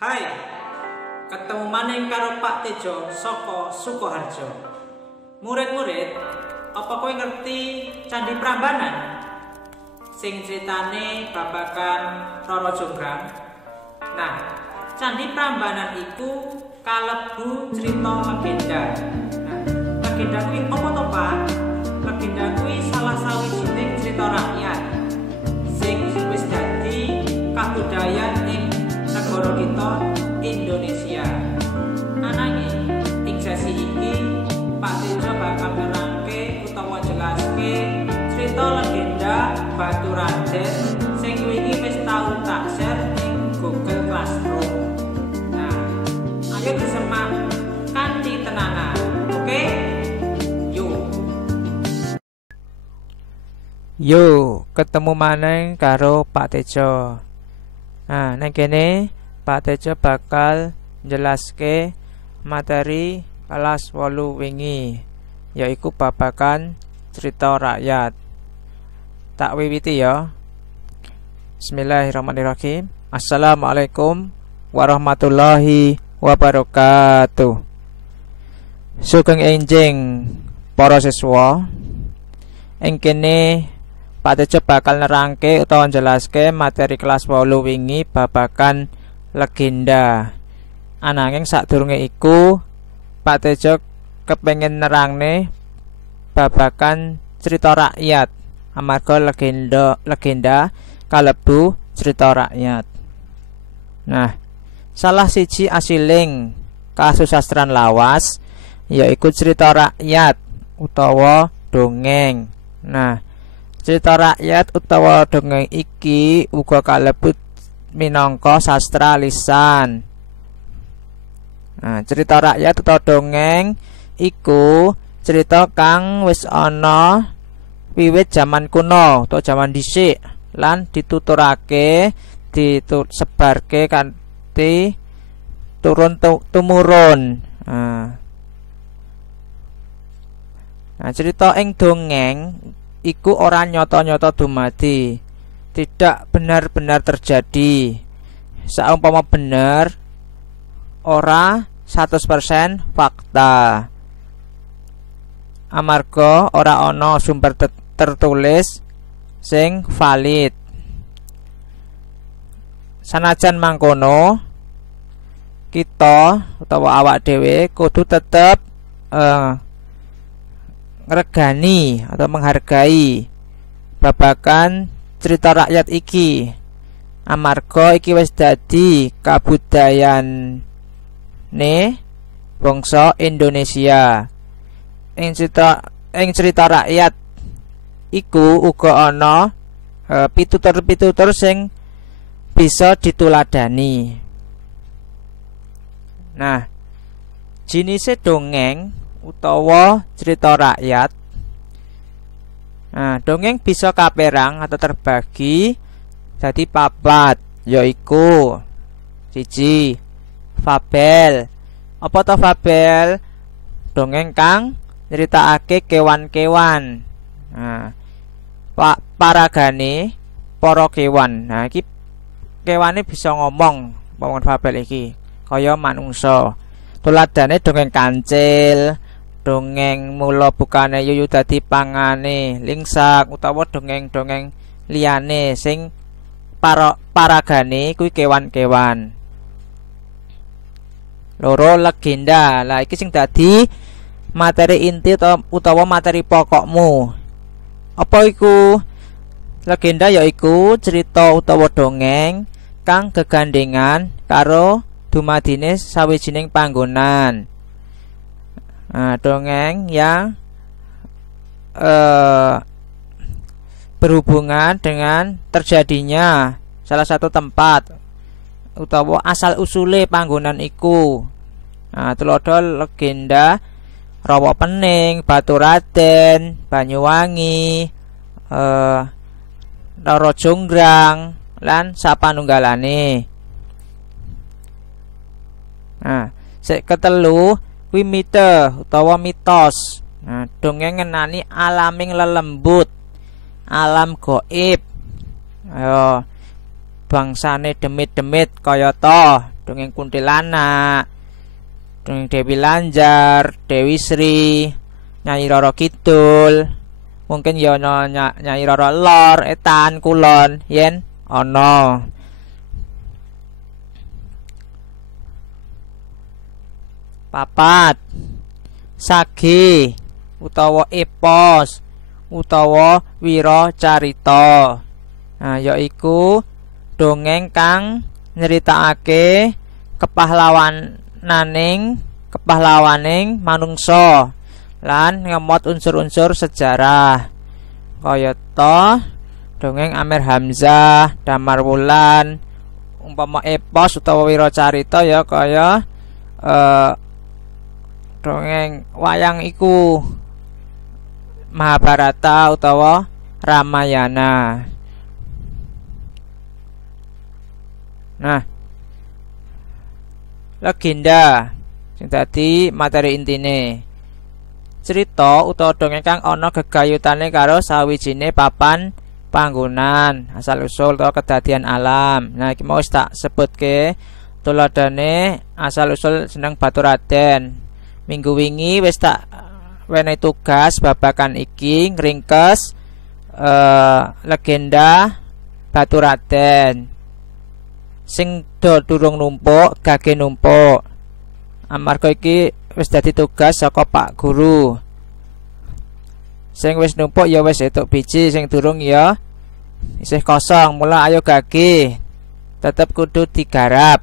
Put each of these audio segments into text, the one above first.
Hai, ketemu maning karo Pak Tejo saka Sukoharjo. Murid-murid, apa kowe ngerti Candi Prambanan? Sing critane babagan Roro Jonggrang. Nah, Candi Prambanan iku kalebu cerita legenda. Nah, legenda kuwi apa to, Pak? Legenda kuwi salah sawijining cerita rakyat sing wis dadi kabudayan ing negara kita Indonesia. Ananging ing sesi iki Pak Tejo bakal nerangke utawa jelaske cerita legenda Batu Raden sing wingi wis tau tak share ing Google Classroom. Nah, ayo disemak kanthi tenanan. Oke? Yo, ketemu maneng karo Pak Tejo. Nah, neng kene Pak Tejo bakal njelaske materi kelas 8 wingi, yaiku babagan cerita rakyat. Tak wiwiti ya. Bismillahirrahmanirrahim. Assalamualaikum warahmatullahi wabarakatuh. Sugeng enjing para siswa, ing kene Pak Tejo bakal nerangke utawa njelaske materi kelas 8 wingi babagan legenda. Ananging sadurunge iku Pak Tejo kepengin nerangne babagan cerita rakyat. Amarga legenda kalebu cerita rakyat. Nah, salah siji asiling kasusastran lawas yaiku cerita rakyat utawa dongeng. Nah, cerita rakyat utawa dongeng iki uga kalebu minangka sastra lisan. Nah, cerita rakyat utawa dongeng iku cerita kang wis ana wiwit jaman kuno utawa jaman dhisik lan dituturake disebarke kanthi turun tumurun. Nah, cerita ing dongeng iku ora nyata-nyata dumadi, tidak benar-benar terjadi. Saumpama bener, ora 100% fakta. Amarga ora ana sumber tertulis sing valid. Sanajan mangkono, kita utawa awak dhewe kudu tetep ngregani atau menghargai babagan cerita rakyat iki, amarga iki wis dadi kabudayan bangsa Indonesia. Ing cerita rakyat iku uga ana pitutur-pitutur sing bisa dituladani. Nah, jinise dongeng utawa cerita rakyat. Nah, dongeng bisa kaperang atau terbagi jadi papat, yaiku siji fabel. Apa to fabel? Dongeng kang nyeritakake kewan-kewan. Nah, paragane para kewan. Nah, iki kewane bisa ngomong fabel iki kaya manungsa. Tuladane dongeng Kancil, dongeng Mula Bukane Yuyu Dadi Pangane Lingsak, utawa dongeng-dongeng liyane sing paragane kuwi kewan-kewan. Loro legenda. Lah iki sing dadi materi inti utawa materi pokokmu. Apa iku? Legenda yaiku cerita utawa dongeng kang gegandengan karo dumadine sawijining panggonan. Nah, dongeng yang berhubungan dengan terjadinya salah satu tempat utawa asal usule panggonan iku. Nah, tulodo legenda Rawa Pening, Batu Raden, Banyuwangi, Roro Jonggrang lan sapanunggalane. Nah, sing ketelu kuwi mite utawa mitos. Nah, dongeng ngenani alaming lelembut, alam gaib. Ayo bangsane demit-demit kayata dongeng kuntilanak, dongeng Dewi Lanjar, Dewi Sri, Nyai Roro Kidul, mungkin ya ana Nyai Roro Lor, Etan, Kulon, yen ana. Papat, sage utawa epos utawa wira carita. Nah, yaiku dongeng kang nyeritakake kepahlawaning manungsa lan ngemot unsur-unsur sejarah. Kayata dongeng Amir Hamzah, Damar Wulan. Umpama epos utawa wira carita ya kaya dongeng wayang iku Mahabharata utawa Ramayana. Nah, legenda sing dadi materi intine cerita utawa dongeng kang ana gegayutane karo sawijine papan panggonan, asal usul utawa kedadian alam. Nah, iki mau tak sebutke tuladane asal usul jeneng Baturaden. Minggu wingi wis tak wenehi tugas babakan iki ngringkes legenda Baturaden. Sing durung numpuk gage numpuk. Amarga iki wis dadi tugas saka Pak Guru. Sing wis numpuk ya wis etuk biji, sing durung ya isih kosong. Mula ayo gage. Tetep kudu digarap.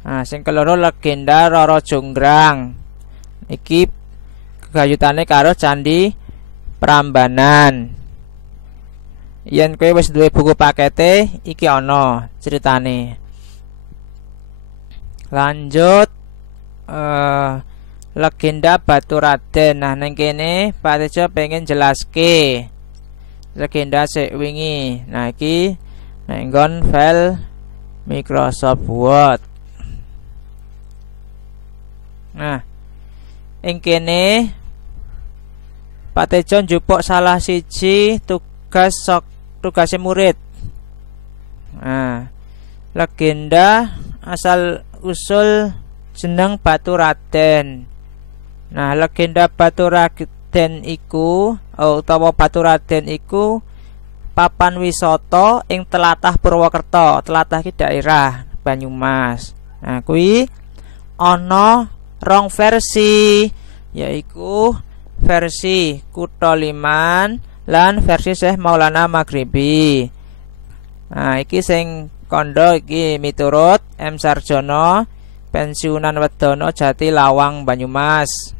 Nah, sing keloro legenda Roro Jonggrang. Iki gegayutane karo Candi Prambanan. Yen kowe wis duwe buku pakete, iki ana ceritane. Lanjut legenda Baturaden. Nah, ning kene Pak Tejo pengen jelaske legenda sik wingi. Nah, iki nek nggon file Microsoft Word. Nah, ing kene Pak Tejo njupuk salah siji tugase murid. Nah, legenda asal usul jeneng Baturaden. Nah, legenda Baturaden iku utawa Baturaden iku papan wisata ing tlatah Purwokerto. Tlatah iki daerah Banyumas. Nah, kuwi ana rong versi, yaiku versi Kutha Liman lan versi Syekh Maulana Maghribi. Nah, iki sing kandha iki miturut M Sarjono, pensiunan Wedono Jati Lawang Banyumas.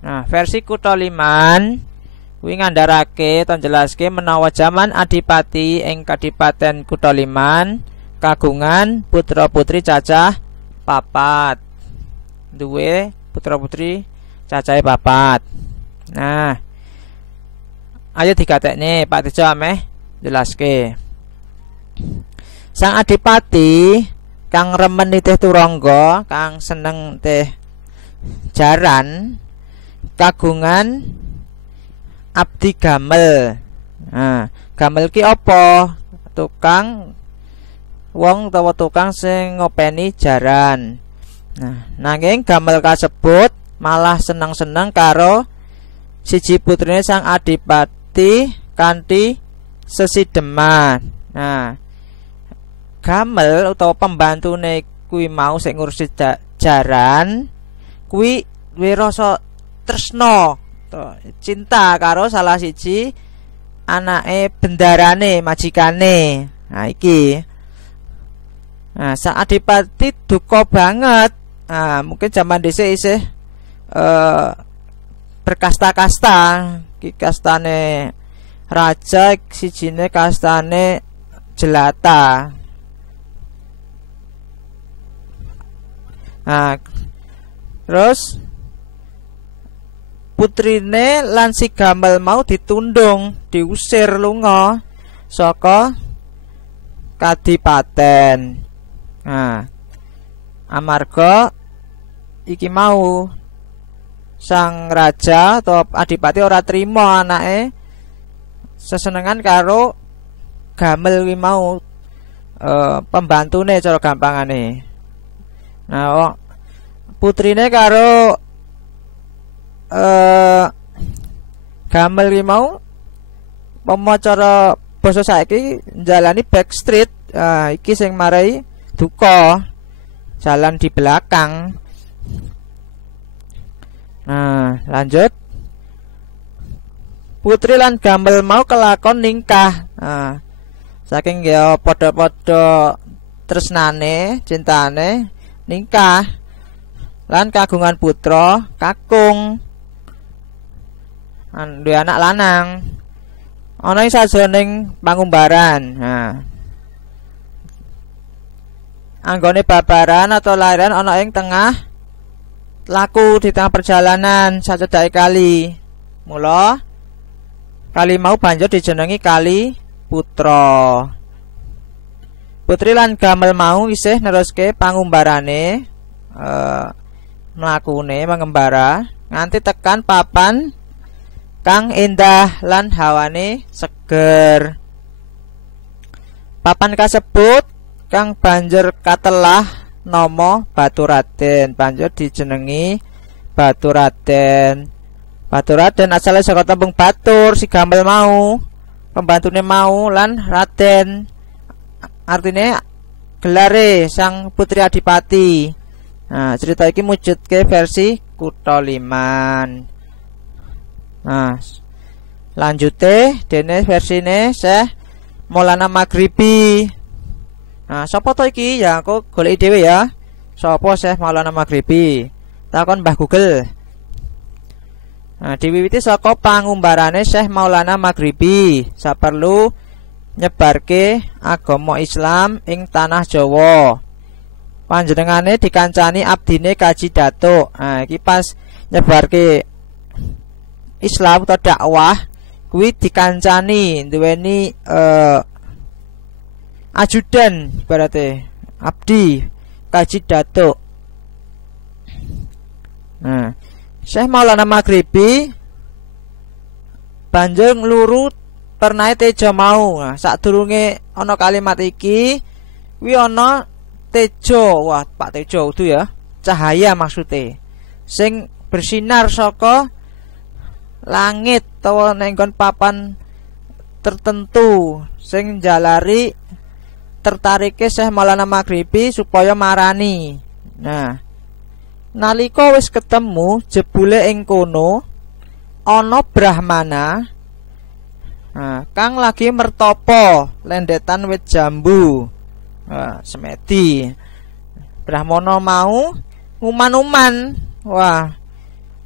Nah, versi Kutha Liman kuwi ngandharake ton jelaske menawa jaman Adipati ing Kadipaten Kutha Liman kagungan putra-putri cacah papat. Duwe putra-putri cacahe papat. Nah, ayo digatekne Pak Tejo ameh jelaske. Sang Adipati kang remen nitih turangga, kang seneng teh jaran, kagungan abdi gamel. Nah, gamel ki apa? Tukang wong utawa tukang sing ngopeni jaran. Nah, nanging gamel kasebut malah seneng-seneng karo siji putrine sang Adipati kanthi sesideman. Nah, gamel utawa pembantune kuwi mau sing ngurusi jaran kuwi duwe rasa tresna, cinta karo salah siji anake bendarane, majikane. Nah, iki. Nah, sang Adipati duka banget. Nah, mungkin zaman dhisik isih berkasta-kasta. Ki kastane raja, sijine kastane jelata. Nah, terus putrine lan si gamel mau ditundung, diusir lunga saka kadipaten. Nah, amarga iki mau sang raja atau adipati ora trima anake sesenengan karo gamel wi mau pembantune cara gampangane. Nah, putrine karo Gamel iki mau cara basa saiki njalani backstreet. Iki sing marai duka, jalan di belakang. Nah, lanjut. Putri lan Gamel mau kelakon ningkah. Saking ya padha-padha tresnane, cintane ningkah. Lan kagungan putra kakung. Duwe anak lanang. Ana ing sajroning pangumbaran. Anggone babaran atau lahiran ana ing tengah laku di tengah perjalanan sacedhake kali. Mula kali mau banjur dijenengi Kali Putra. Putri lan Gamel mau isih neruske pangumbarane mlakune mengembara nganti tekan papan kang endah lan hawane seger. Papan kasebut kang banjur katelah nama Baturaden, banjur dijenengi Baturaden. Baturaden asale saka tembung batur, si Gamel mau, pembantune mau lan Raden. Artine gelare sang putri adipati. Nah, cerita iki mujudke versi Kutha Liman. Nah, lanjute dene versine Syekh Maulana Maghribi. Nah, sapa to iki? Ya aku goleki dhewe ya. Sapa Syekh Maulana Maghribi? Takon Mbah Google. Nah, diwiwiti saka pangumbarane Syekh Maulana Maghribi saperlu nyebarke agama Islam ing tanah Jawa. Panjenengane dikancani abdine Kaji Datuk. Nah, iki pas nyebarke Islam atau dakwah kuwi dikancani duweni ajudan berarti abdi Kaji Datuk. Nah, Syekh Maulana Maghribi banjur ngluru pernahe teja mau. Nah, sadurunge ana kalimat iki kuwi ana teja. Wah, Pak Teja itu ya, cahaya maksudnya sing bersinar saka langit utawa nenggon papan tertentu sing njalari tertarike Syekh Maulana Maghribi supaya marani. Nah, nalika wis ketemu jebule ing kono ana Brahmana kang lagi mertapa lendetan wit jambu. Semedi. Brahmana mau nguman-uman. Wah,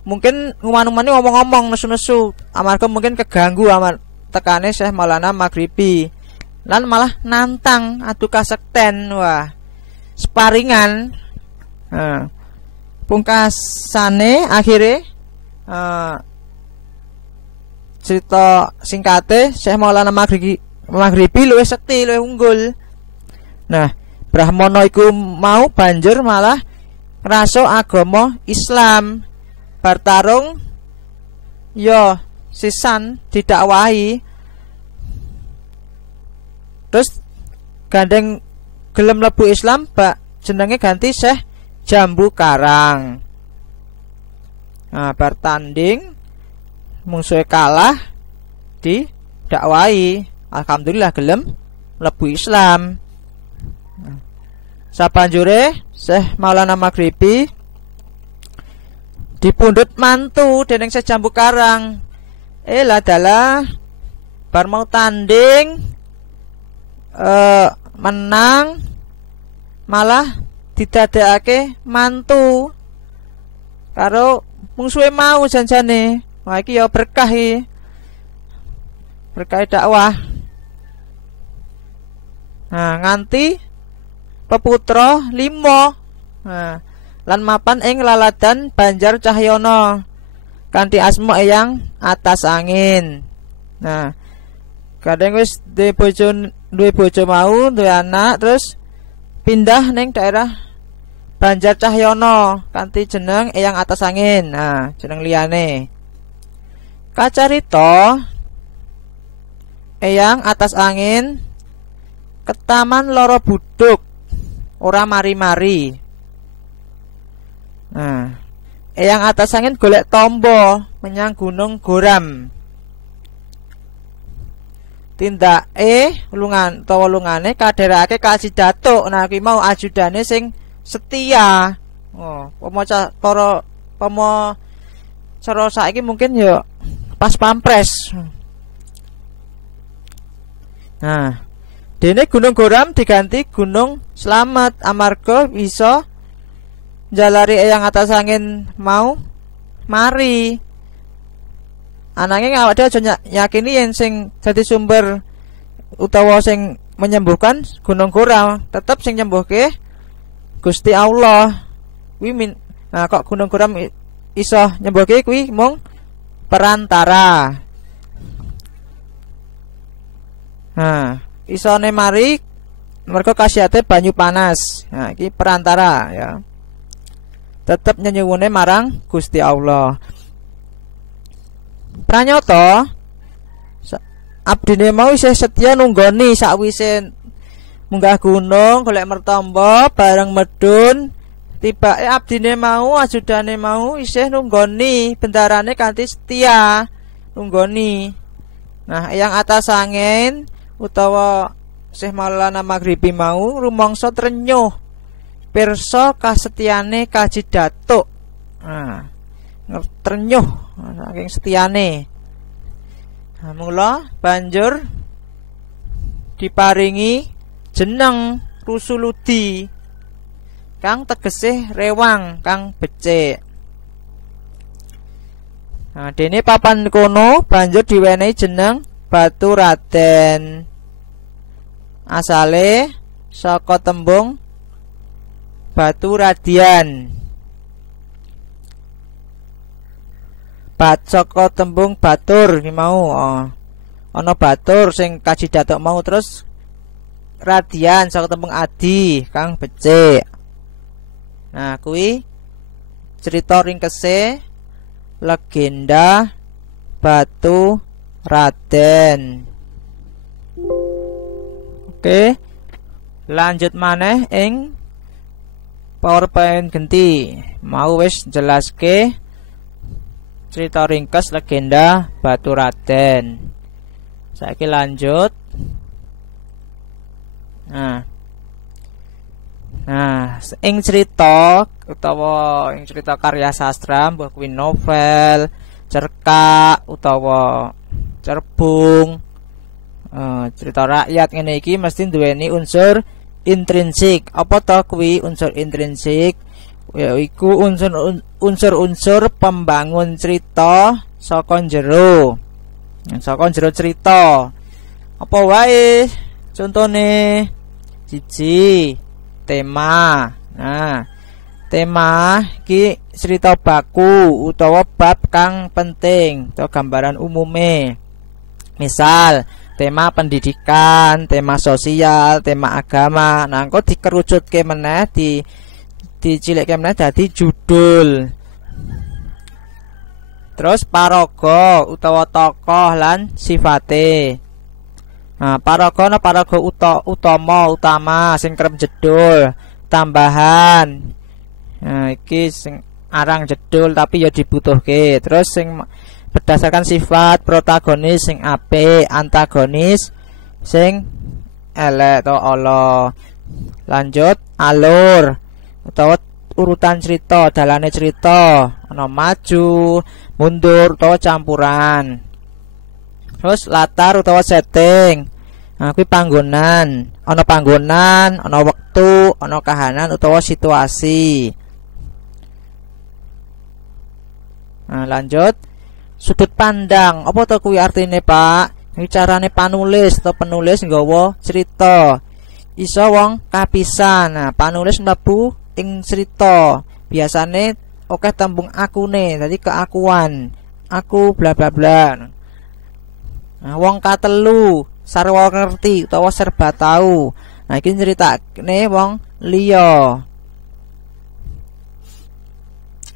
mungkin nguman-uman ini ngomong-ngomong nesu-nesu amarga mungkin keganggu amar tekane Syekh Maulana Maghribi. Lan malah nantang adu kasekten. Wah, sparingan. Pungkasane akhire cerita singkate Syekh Maulana Maghribi luwih sekti, luwih unggul. Nah, Brahmana iku mau banjur malah ngraso agama Islam. Bartarung yo sisan didakwahi. Terus gandeng gelem mlebu Islam bak jenenge ganti Syekh Jambu Karang. Nah, bar tanding mungsuhe kalah didakwahi. Alhamdulillah gelem mlebu Islam. Sabanjure Syekh Maulana Maghribi dipundhut mantu dening Syekh Jambu Karang. Dalah bar mau tanding menang malah didadekake mantu karo mungsuhe mau janjane. Wah, iki ya berkah iki. Berkah dakwah. Nah, nganti peputra 5. Nah, lan mapan ing laladan Banjar Cahyono kanthi asma Eyang Atas Angin. Nah, kadang wis duwe bojo mau, duwe anak, terus pindah ning daerah Banjar Cahyono kanthi jeneng Eyang Atas Angin. Nah, jeneng liyane kacarita Eyang Atas Angin ketaman loro buduk ora mari-mari. Nah, eyang atas angin golek tombo menyang Gunung Goram. Tindak lungan utawa lungane kaderake kasih datuk. Nah kuwi mau ajudane sing setia. Oh, cara saiki mungkin ya pas pampres. Nah, dene Gunung Goram diganti Gunung Slamet amarga bisa jalari eyang atas angin mau mari. Ananging awak dhewe aja yakini yen sing dadi sumber utawa sing menyembuhkan Gunung Goram, tetep sing nyembuhke Gusti Allah. Nah kok Gunung Goram iso nyembuhke kuwi mung perantara. Nah, isone mari mergo kasihate banyu panas. Nah, iki perantara ya. Tetep nyenyuwune marang Gusti Allah. Pranyata abdine mau isih setia nunggoni sakwise munggah gunung golek mertamba bareng medun tibake abdine mau ajudane mau isih nunggoni bendarane kanthi setia nunggoni. Nah, yang atas angin utawa Syekh Maulana Maghribi mau rumangsa trenyuh pirsa kasetiane Kaji Datuk. Nah, trenyuh saking setiane. Nah, mula banjur diparingi jeneng Rusuludi kang tegese rewang kang becik. Nah, dene papan kono banjur diwenehi jeneng Batu Raden. Asale saka tembung Batu Radian. Saka tembung batur iki mau. Ana batur sing Kaji Datuk mau terus radian saka tembung adi kang becik. Nah, kuwi cerita ringkese legenda Batu Raden. Oke, lanjut maneh ing PowerPoint genti. Mau wis jelaske cerita ringkes legenda Batu Raden. Saiki lanjut. Nah, ing cerita utawa ing cerita karya sastra mbah kuwi novel, cerkak utawa cerbung, cerita rakyat ngene iki mesti duweni unsur intrinsik. Apa to kuwi unsur intrinsik? Yaiku unsur-unsur pembangun cerita saka jero. Saka jero cerita. Apa wae? Contone siji tema. Nah, tema iki cerita baku utawa bab kang penting atau gambaran umume. Misal tema pendidikan, tema sosial, tema agama. Nah, engko dikerucutke meneh dicilikke meneh dadi judul. Terus paraga utawa tokoh lan sifate. Nah, paraga ana paraga utama sing kerep jedul, tambahan. Nah, iki sing arang jedul tapi ya dibutuhke. Terus sing berdasarkan sifat protagonis sing apik, antagonis sing elek to ala. Lanjut alur utawa urutan cerita, dalane cerita, ana maju, mundur utawa campuran. Terus latar utawa setting. Nah, kuwi panggonan, ana wektu, ana kahanan utawa situasi. Nah, lanjut sudut pandang. Apa to kuwi artine, Pak? Iki carane panulis atau penulis nggawa cerita. Iso wong kapisan. Nah, panulis mlebu ing cerita. Biasane akeh tembung akune, dadi keakuan. Aku bla bla bla. Nah, wong katelu sarwa ngerti utawa serba tahu. Nah, iki nyeritakne wong liya.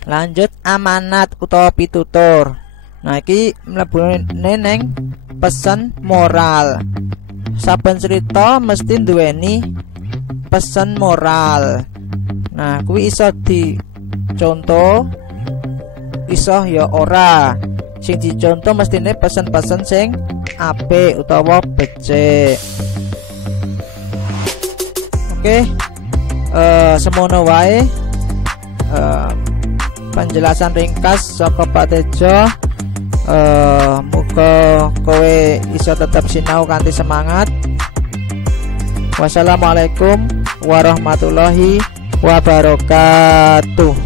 Lanjut amanat utawa pitutur. Nah, iki mlebune ning pesan moral. saben cerita mesti duweni pesan moral. Nah, kuwi iso dicontoh, iso ya ora. Sing dicontoh mestine pesen-pesen sing apik utawa becik. Oke, semono wae penjelasan ringkas saka Pak Tejo. Muga kowe iso tetap sinau kanthi semangat. Wassalamualaikum warahmatullahi wabarakatuh.